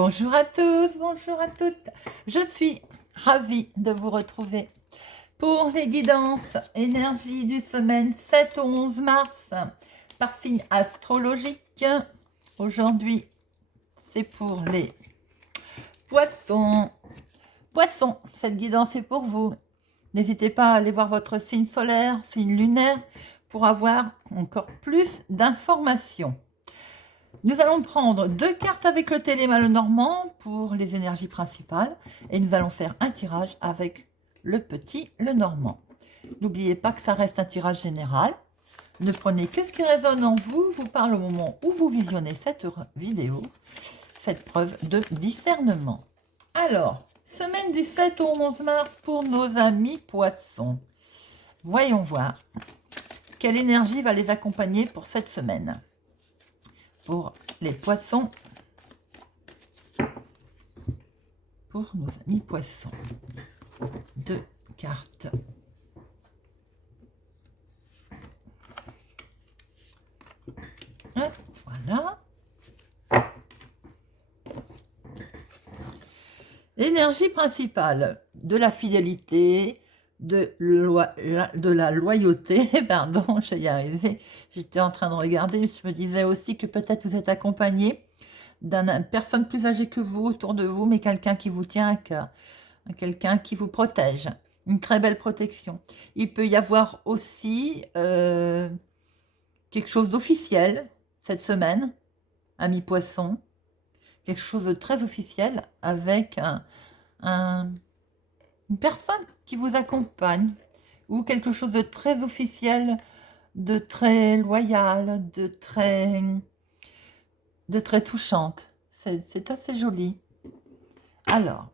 Bonjour à tous, bonjour à toutes. Je suis ravie de vous retrouver pour les guidances énergie du semaine 7 au 11 mars par signe astrologique. Aujourd'hui, c'est pour les poissons. Poissons, cette guidance est pour vous. N'hésitez pas à aller voir votre signe solaire, signe lunaire, pour avoir encore plus d'informations. Nous allons prendre 2 cartes avec le Télémalle-Normand pour les énergies principales et nous allons faire un tirage avec le petit Lenormand. N'oubliez pas que ça reste un tirage général. Ne prenez que ce qui résonne en vous, vous parle au moment où vous visionnez cette vidéo. Faites preuve de discernement. Alors, semaine du 7 au 11 mars pour nos amis poissons. Voyons voir quelle énergie va les accompagner pour cette semaine. Pour les poissons, pour nos amis poissons. 2 cartes. Voilà. L'énergie principale de la fidélité, de la loyauté, pardon, je vais y arriver. J'étais en train de regarder, je me disais aussi que peut-être vous êtes accompagné d'une personne plus âgée que vous autour de vous, mais quelqu'un qui vous tient à cœur, quelqu'un qui vous protège, une très belle protection. Il peut y avoir aussi quelque chose d'officiel cette semaine, ami poisson, quelque chose de très officiel avec une personne qui vous accompagne ou quelque chose de très officiel, de très loyal, de très touchante. C'est assez joli. Alors,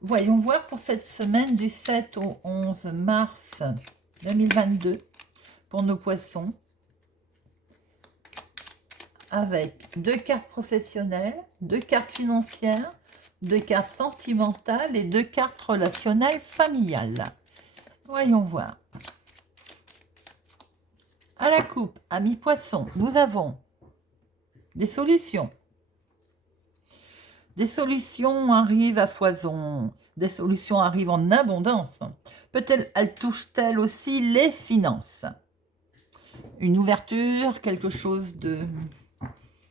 voyons voir pour cette semaine du 7 au 11 mars 2022 pour nos poissons avec 2 cartes professionnelles, 2 cartes financières, 2 cartes sentimentales et 2 cartes relationnelles familiales. Voyons voir. À la coupe, amis poissons, nous avons des solutions. Des solutions arrivent à foison. Des solutions arrivent en abondance. Peut-être elles touchent-elles aussi les finances. Une ouverture, quelque chose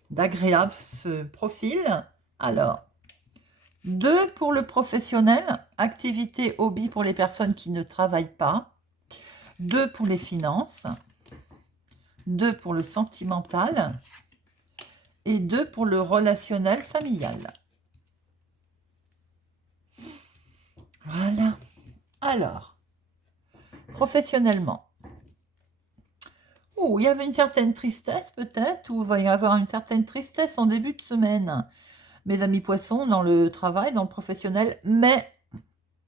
d'agréable se profile. Alors, 2 pour le professionnel, activité, hobby pour les personnes qui ne travaillent pas. 2 pour les finances. 2 pour le sentimental. Et 2 pour le relationnel familial. Voilà. Alors, professionnellement. Il y avait une certaine tristesse peut-être, ou il va y avoir une certaine tristesse en début de semaine. Mes amis poissons, dans le travail, dans le professionnel, mais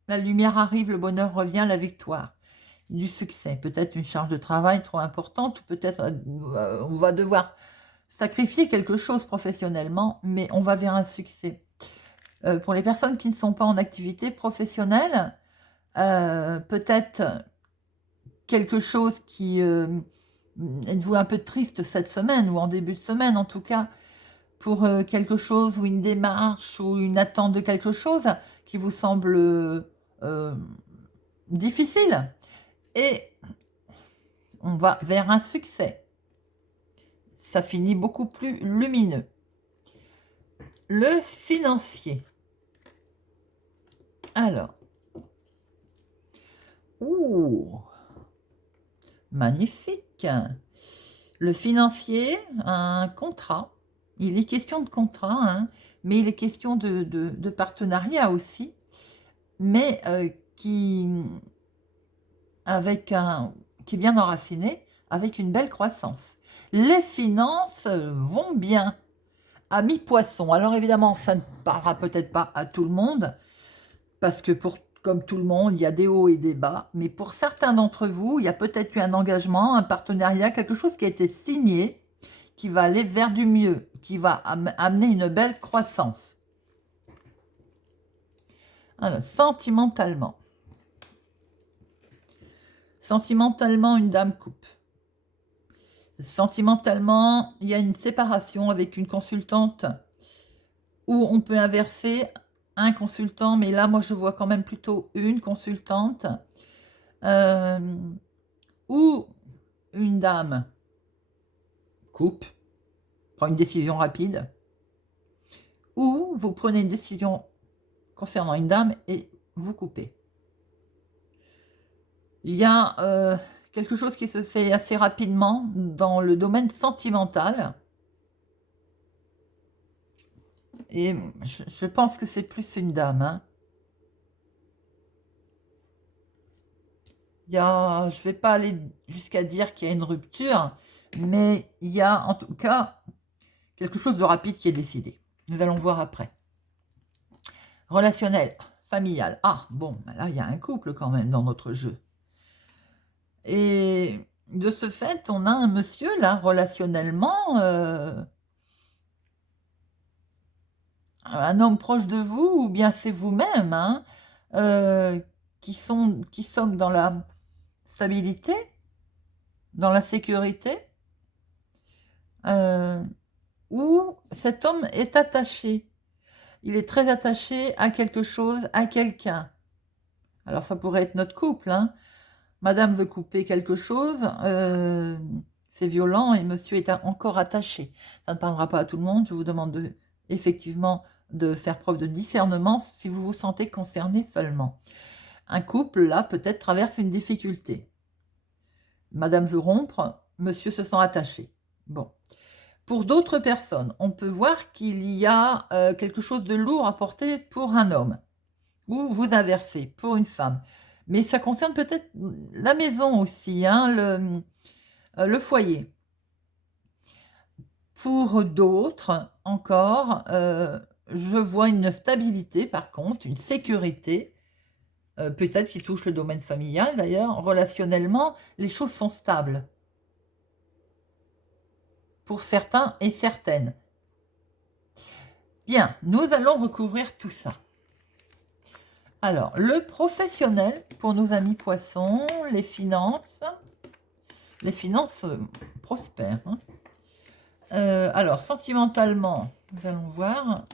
la lumière arrive, le bonheur revient, la victoire, du succès. Peut-être une charge de travail trop importante, ou peut-être on va devoir sacrifier quelque chose professionnellement, mais on va vers un succès. Pour les personnes qui ne sont pas en activité professionnelle, peut-être quelque chose qui... êtes-vous un peu triste cette semaine, ou en début de semaine en tout cas, pour quelque chose, ou une démarche, ou une attente de quelque chose qui vous semble difficile. Et on va vers un succès. Ça finit beaucoup plus lumineux. Le financier. Alors. Magnifique. Le financier, un contrat. Il est question de contrat, hein, mais il est question de partenariat aussi, mais qui est bien enraciné, avec une belle croissance. Les finances vont bien. Amis poissons. Alors évidemment, ça ne parlera peut-être pas à tout le monde, parce que comme tout le monde, il y a des hauts et des bas, mais pour certains d'entre vous, il y a peut-être eu un engagement, un partenariat, quelque chose qui a été signé, qui va aller vers du mieux, qui va amener une belle croissance. Alors, sentimentalement. Sentimentalement, une dame coupe. Sentimentalement, il y a une séparation avec une consultante Ou on peut inverser un consultant, mais là, moi, je vois quand même plutôt une consultante. Ou une dame coupe, prend une décision rapide. Ou vous prenez une décision concernant une dame et vous coupez. Il y a quelque chose qui se fait assez rapidement dans le domaine sentimental. Et je pense que c'est plus une dame. Hein. Je ne vais pas aller jusqu'à dire qu'il y a une rupture, mais il y a en tout cas quelque chose de rapide qui est décidé. Nous allons voir après. Relationnel, familial. Ah, bon, là, il y a un couple quand même dans notre jeu. Et de ce fait, on a un monsieur, là, relationnellement, un homme proche de vous, ou bien c'est vous-même, hein, qui sommes dans la stabilité, dans la sécurité, où cet homme est attaché. Il est très attaché à quelque chose, à quelqu'un. Alors ça pourrait être notre couple, hein. Madame veut couper quelque chose, c'est violent et monsieur est encore attaché. Ça ne parlera pas à tout le monde, je vous demande effectivement de faire preuve de discernement si vous vous sentez concerné seulement. Un couple, là, peut-être traverse une difficulté. Madame veut rompre, monsieur se sent attaché. Bon. Pour d'autres personnes, on peut voir qu'il y a quelque chose de lourd à porter pour un homme, ou vous inversez, pour une femme. Mais ça concerne peut-être la maison aussi, hein, le foyer. Pour d'autres, encore, je vois une stabilité, par contre, une sécurité, peut-être qui touche le domaine familial d'ailleurs. Relationnellement, les choses sont stables. Pour certains et certaines. Bien, nous allons recouvrir tout ça. Alors, le professionnel, pour nos amis poissons, les finances prospèrent. Hein. Alors, sentimentalement, nous allons voir.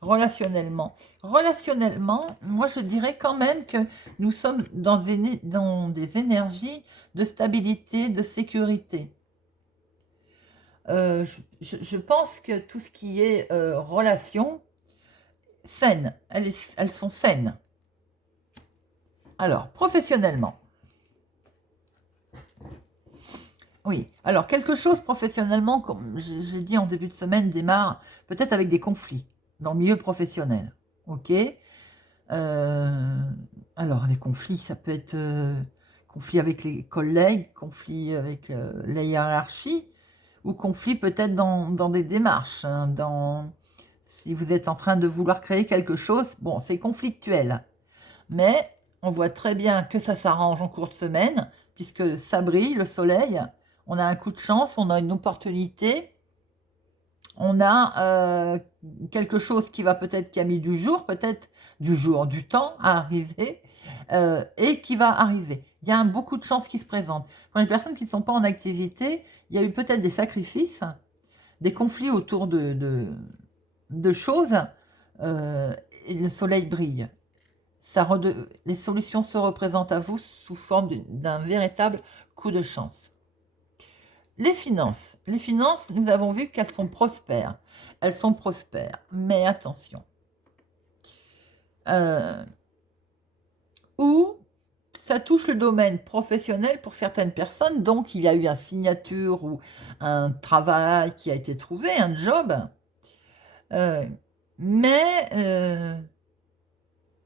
Relationnellement, moi je dirais quand même que nous sommes dans des énergies de stabilité, de sécurité. Je pense que tout ce qui est relation saine, elles sont saines. Alors, professionnellement. Oui, alors quelque chose professionnellement, comme j'ai dit en début de semaine, démarre peut-être avec des conflits dans le milieu professionnel. Ok. Alors, les conflits, ça peut être conflit avec les collègues, conflit avec la hiérarchie, ou conflit peut-être dans des démarches. Hein, si vous êtes en train de vouloir créer quelque chose, bon, c'est conflictuel. Mais on voit très bien que ça s'arrange en cours de semaine, puisque ça brille, le soleil, on a un coup de chance, on a une opportunité, on a quelque chose qui va peut-être qui a mis peut-être du temps à arriver, et qui va arriver. Il y a beaucoup de chances qui se présentent. Pour les personnes qui ne sont pas en activité, il y a eu peut-être des sacrifices, des conflits autour de choses, et le soleil brille. Les solutions se représentent à vous sous forme d'un véritable coup de chance. Les finances, nous avons vu qu'elles sont prospères. Elles sont prospères, mais attention. Ou ça touche le domaine professionnel pour certaines personnes, donc il y a eu une signature ou un travail qui a été trouvé, un job. Mais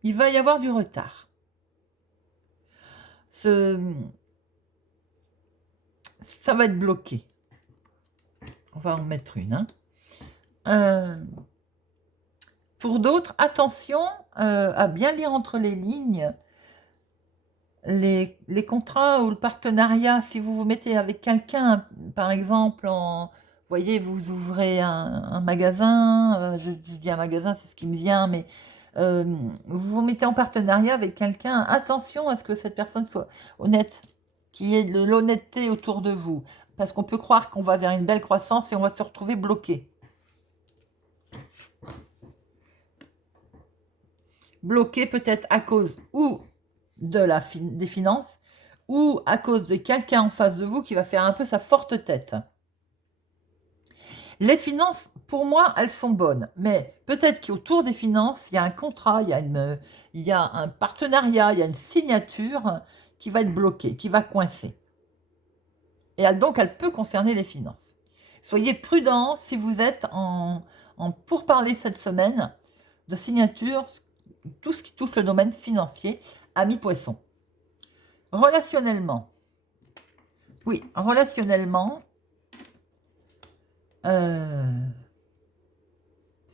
il va y avoir du retard. Ça va être bloqué. On va en mettre une. Hein. Pour d'autres, attention à bien lire entre les lignes. Les contrats ou le partenariat, si vous vous mettez avec quelqu'un, par exemple, voyez, vous ouvrez un magasin, je dis un magasin, c'est ce qui me vient, mais vous vous mettez en partenariat avec quelqu'un, attention à ce que cette personne soit honnête, qu'il y ait de l'honnêteté autour de vous, parce qu'on peut croire qu'on va vers une belle croissance et on va se retrouver bloqué. bloqué peut-être à cause ou des finances ou à cause de quelqu'un en face de vous qui va faire un peu sa forte tête. Les finances, pour moi, elles sont bonnes, mais peut-être qu'autour des finances, il y a un contrat, il y a un partenariat, il y a une signature qui va être bloquée, qui va coincer. Et donc, elle peut concerner les finances. Soyez prudents si vous êtes en pourparlers cette semaine de signature, tout ce qui touche le domaine financier, amis poissons. Relationnellement. Oui, relationnellement,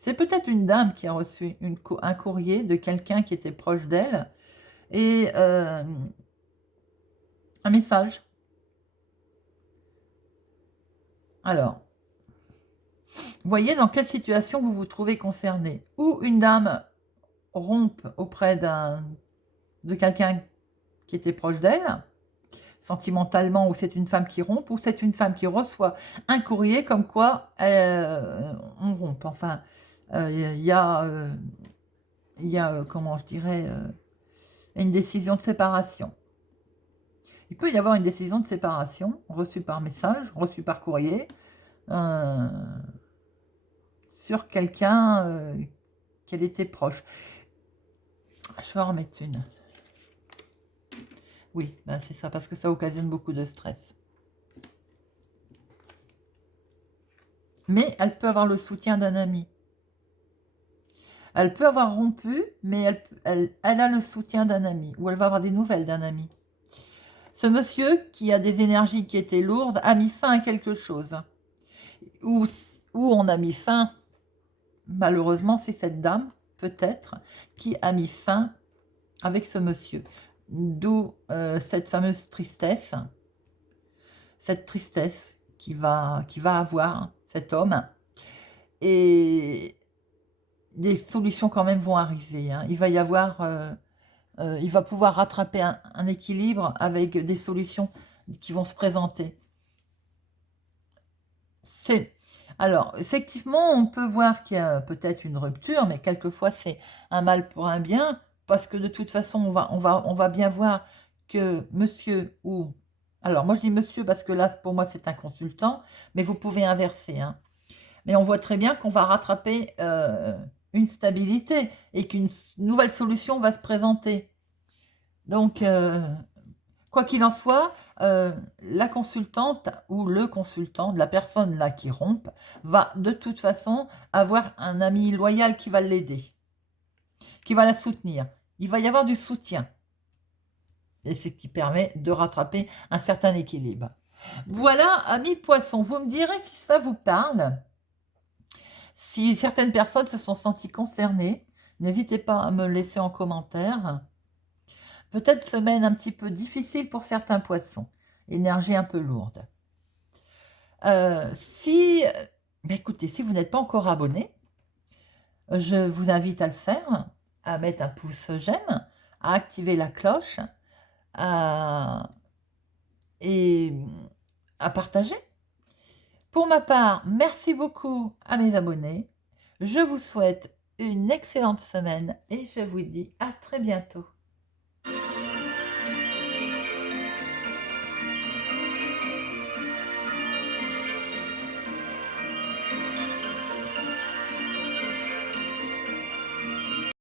c'est peut-être une dame qui a reçu un courrier de quelqu'un qui était proche d'elle et un message. Alors, voyez dans quelle situation vous vous trouvez concerné. Ou une dame rompe auprès de quelqu'un qui était proche d'elle, sentimentalement, ou c'est une femme qui rompt, ou c'est une femme qui reçoit un courrier comme quoi on rompt. Enfin, il y a, comment je dirais, une décision de séparation. Il peut y avoir une décision de séparation reçue par message, reçue par courrier, sur quelqu'un qu'elle était proche. Je vais en remettre une. Oui, ben c'est ça, parce que ça occasionne beaucoup de stress. Mais elle peut avoir le soutien d'un ami. Elle peut avoir rompu, mais elle a le soutien d'un ami, ou elle va avoir des nouvelles d'un ami. Ce monsieur, qui a des énergies qui étaient lourdes, a mis fin à quelque chose. Ou on a mis fin, malheureusement, c'est cette dame, peut-être, qui a mis fin avec ce monsieur. D'où cette fameuse tristesse, cette tristesse qui va avoir cet homme. Et des solutions quand même vont arriver. Hein. Il va y avoir, il va pouvoir rattraper un équilibre avec des solutions qui vont se présenter. Alors, effectivement, on peut voir qu'il y a peut-être une rupture, mais quelquefois c'est un mal pour un bien, parce que de toute façon, on va bien voir que monsieur ou... Alors, moi je dis monsieur parce que là, pour moi, c'est un consultant, mais vous pouvez inverser. Hein. Mais on voit très bien qu'on va rattraper une stabilité et qu'une nouvelle solution va se présenter. Donc, quoi qu'il en soit, la consultante ou le consultant de la personne là qui rompt va de toute façon avoir un ami loyal qui va l'aider, qui va la soutenir. Il va y avoir du soutien. Et c'est ce qui permet de rattraper un certain équilibre. Voilà, amis poissons, vous me direz si ça vous parle. Si certaines personnes se sont senties concernées, n'hésitez pas à me le laisser en commentaire. Peut-être semaine un petit peu difficile pour certains poissons. Énergie un peu lourde. Écoutez, si vous n'êtes pas encore abonné, je vous invite à le faire, à mettre un pouce j'aime, à activer la cloche et à partager. Pour ma part, merci beaucoup à mes abonnés. Je vous souhaite une excellente semaine et je vous dis à très bientôt.